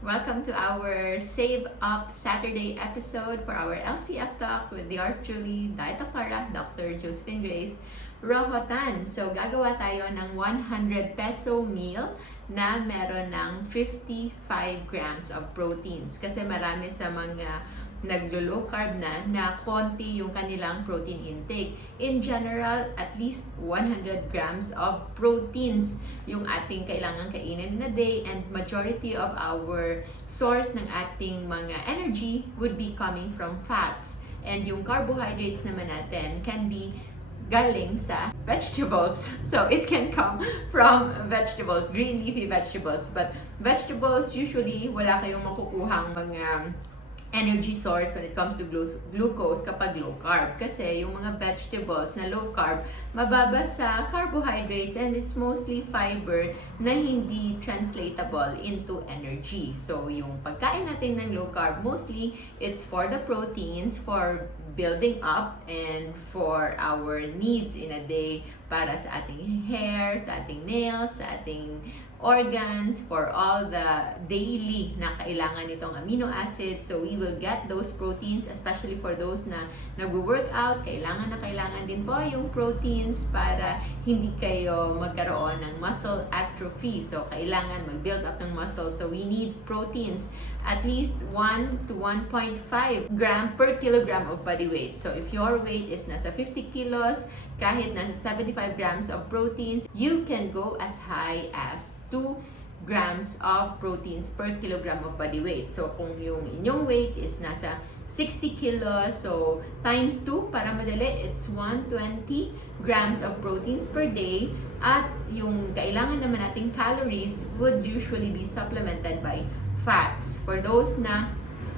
Welcome to our Save Up Saturday episode for our LCF Talk with yours truly, Diet Dr. Josephine Grace Rojo. So, gagawa tayo ng 100 peso meal na meron ng 55 grams of proteins. Kasi marami sa mga naglo-low carb na konti yung kanilang protein intake. In general, at least 100 grams of proteins yung ating kailangan kainin in a day, and majority of our source ng ating mga energy would be coming from fats. And yung carbohydrates naman natin can be galing sa vegetables. So it can come from vegetables, green leafy vegetables. But vegetables, usually, wala kayong makukuhang mga energy source when it comes to glucose kapag low carb. Kasi yung mga vegetables na low carb, mababa sa carbohydrates, and it's mostly fiber na hindi translatable into energy. So yung pagkain natin ng low carb, mostly it's for the proteins, for building up, and for our needs in a day, para sa ating hair, sa ating nails, sa ating organs, for all the daily na kailangan nitong amino acids. So we will get those proteins, especially for those na nag-workout. Kailangan din po yung proteins para hindi kayo magkaroon ng muscle atrophy. So kailangan mag-build up ng muscle. So we need proteins, at least 1 to 1.5 gram per kilogram of body weight. So if your weight is nasa 50 kilos, kahit nasa 75 grams of proteins, you can go as high as 2 grams of proteins per kilogram of body weight. So kung yung inyong weight is nasa 60 kilos, so times 2 para madali, it's 120 grams of proteins per day. At yung kailangan naman nating calories would usually be supplemented by fats. For those na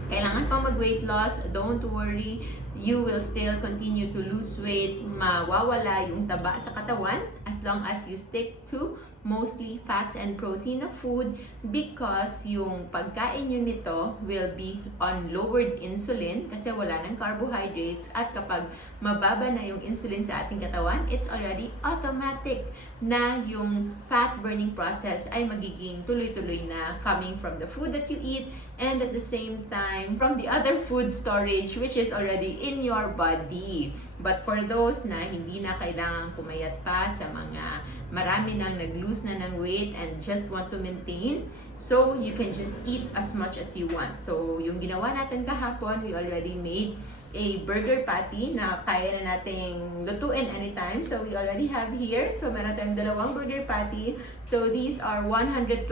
kailangan pang mag-weight loss, don't worry, you will still continue to lose weight. Mawawala yung taba sa katawan as long as you stick to mostly fats and protein of food, because yung pagkain nyo nito will be on lowered insulin kasi wala ng carbohydrates. At kapag mababa na yung insulin sa ating katawan, it's already automatic na yung fat burning process ay magiging tuloy-tuloy na, coming from the food that you eat, and at the same time from the other food storage which is already in your body. But for those na hindi na kailangang pumayat pa, sa mga marami nang nag-lose na ng weight and just want to maintain, so you can just eat as much as you want. So yung ginawa natin kahapon, we already made a burger patty na kaya na nating lutuin anytime. So we already have here, so meron tayong dalawang burger patty. So these are 125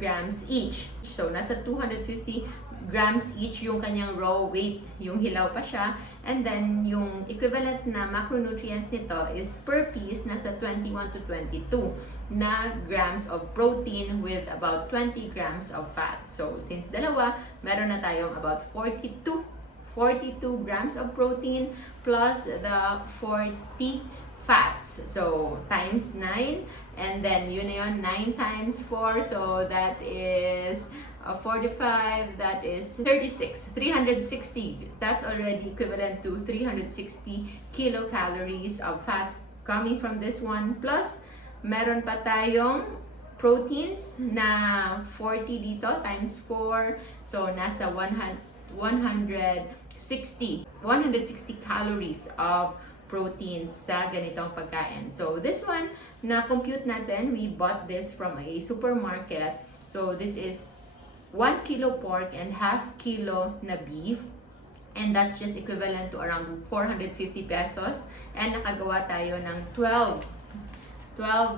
grams each. So nasa 250 grams each yung kanyang raw weight, yung hilaw pa siya. And then yung equivalent na macronutrients nito is per piece nasa 21 to 22 na grams of protein with about 20 grams of fat. So since dalawa, meron na tayong about 42 grams of protein plus the 40 fats. So times 9, and then yun na yun, 9 times 4, so that is 45, that is 36, 360. That's already equivalent to 360 kilocalories of fats coming from this one. Plus, meron pa tayong proteins na 40 dito times 4, so nasa 160 calories of proteins sa ganitong pagkain. So this one, na-compute natin, we bought this from a supermarket. So this is 1 kilo pork and half kilo na beef. And that's just equivalent to around 450 pesos. And nakagawa tayo ng 12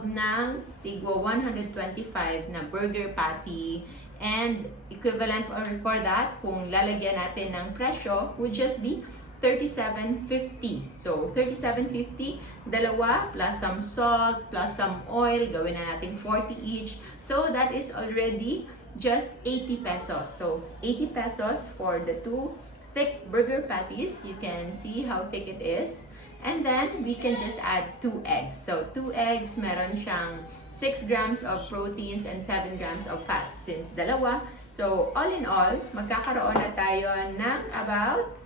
ng tigwa 125 na burger patty. And equivalent for that, kung lalagyan natin ng presyo, would just be 37.50. So 37.50, dalawa plus some salt plus some oil, gawin na natin 40 each. So that is already just 80 pesos. So 80 pesos for the 2 thick burger patties. You can see how thick it is. And then we can just add 2 eggs. So 2 eggs, meron siyang 6 grams of proteins and 7 grams of fat since dalawa. So all in all, magkakaroon na tayo ng about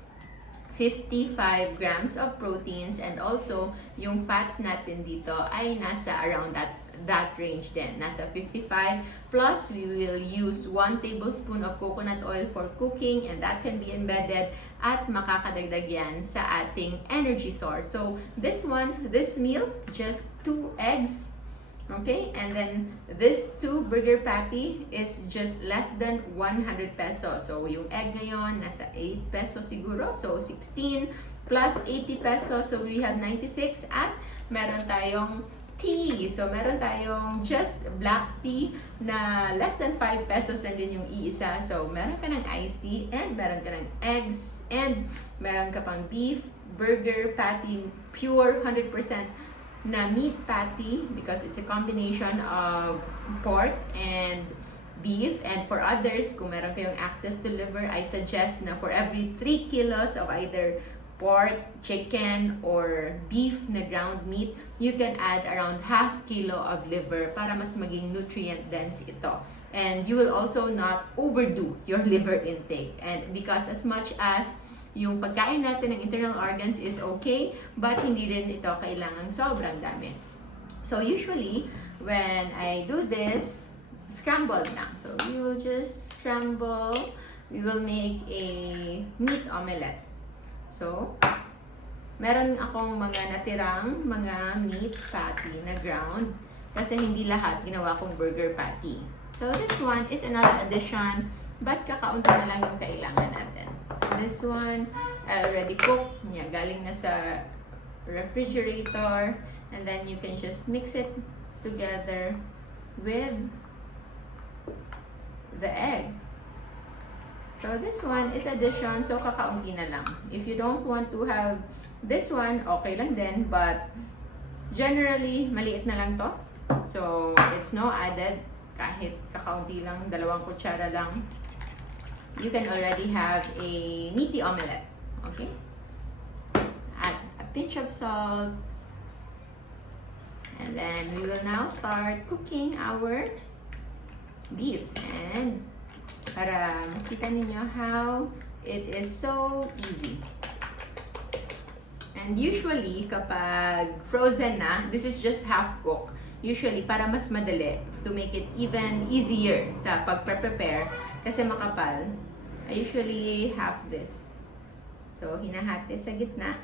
55 grams of proteins, and also yung fats natin dito ay nasa around that range din. Nasa 55. Plus, we will use 1 tablespoon of coconut oil for cooking, and that can be embedded at makakadagdag yan sa ating energy source. So, this meal, just 2 eggs. Okay, and then this 2 burger patty is just less than 100 pesos. So, yung egg ngayon, nasa 8 pesos siguro. So, 16 plus 80 pesos. So, we have 96. At meron tayong tea. So, meron tayong just black tea na less than 5 pesos lang din yung iisa. So, meron ka ng iced tea and meron ka ng eggs and meron ka pang beef, burger patty, pure 100% na meat patty because it's a combination of pork and beef. And for others, kung meron kayong access to liver, I suggest na for every 3 kilos of either pork, chicken, or beef na ground meat, you can add around half kilo of liver para mas maging nutrient dense ito. And you will also not overdo your liver intake. And because as much as yung pagkain natin ng internal organs is okay, but hindi rin ito kailangang sobrang dami. So usually, when I do this, scrambled lang. So we will just scramble. We will make a meat omelette. So, meron akong mga natirang mga meat patty na ground kasi hindi lahat ginawa kong burger patty. So this one is another addition, but kakaunti na lang yung kailangan natin. This one, I already cooked. Yeah, galing na sa refrigerator. And then you can just mix it together with the egg. So this one is addition, so kakaunti na lang. If you don't want to have this one, okay lang din. But generally, maliit na lang to. So it's no added. Kahit kakaunti lang, 2 kutsara lang. You can already have a meaty omelette. Okay? Add a pinch of salt. And then we will now start cooking our beef. And para makita ninyo how it is so easy. And usually, kapag frozen na, this is just half cooked. Usually, para mas madali, to make it even easier sa pag-prepare, kasi makapal, I usually have this. So, hinahati sa gitna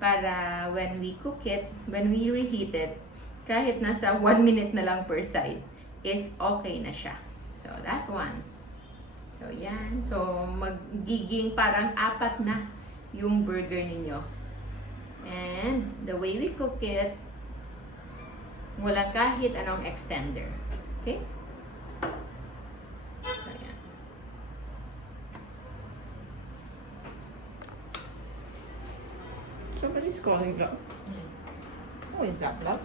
para when we cook it, when we reheat it, kahit nasa 1 minute na lang per side, is okay na siya. So, that one. So, yan. So, magiging parang 4 na yung burger ninyo. And, the way we cook it, wala kahit anong extender. Okay? So, yan. Somebody's calling, love. Who is that, love?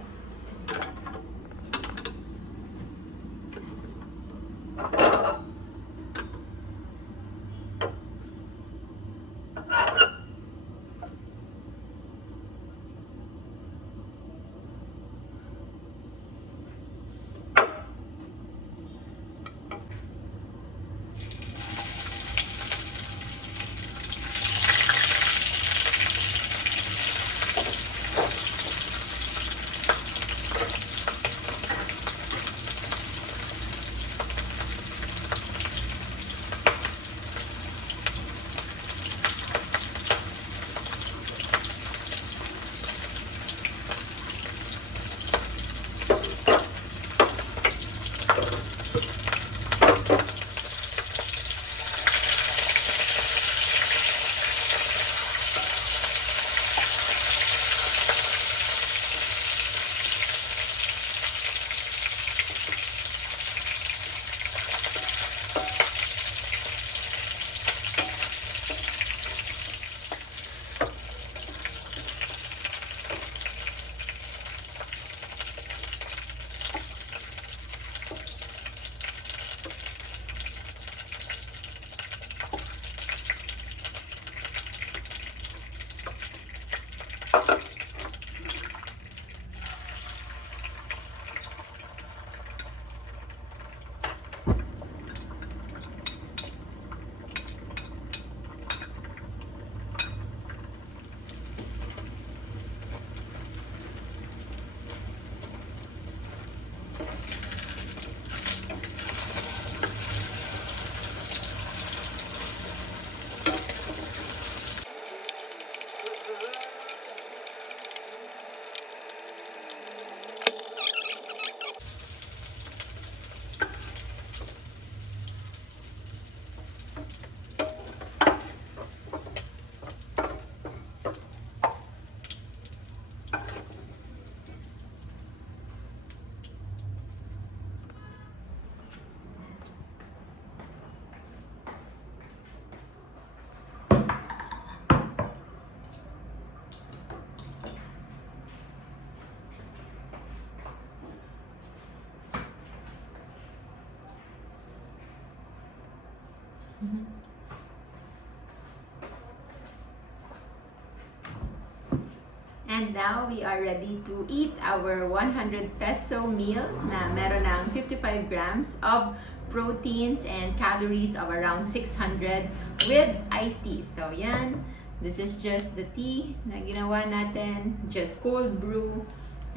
And now we are ready to eat our 100 peso meal na meron ng 55 grams of proteins and calories of around 600 with iced tea. So yan, this is just the tea na ginawa natin, just cold brew.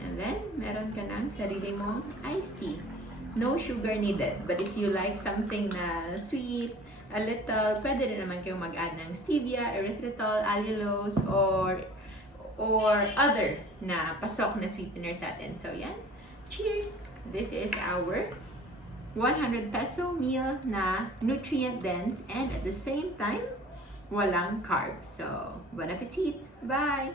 And then, meron ka ng sarili mong iced tea. No sugar needed. But if you like something na sweet, a little, pwede rin naman kayong mag-add ng stevia, erythritol, allulose, or other na pasok na sweeteners natin. So yan, cheers! This is our 100 peso meal na nutrient dense and at the same time, walang carbs. So, bon appetit! Bye!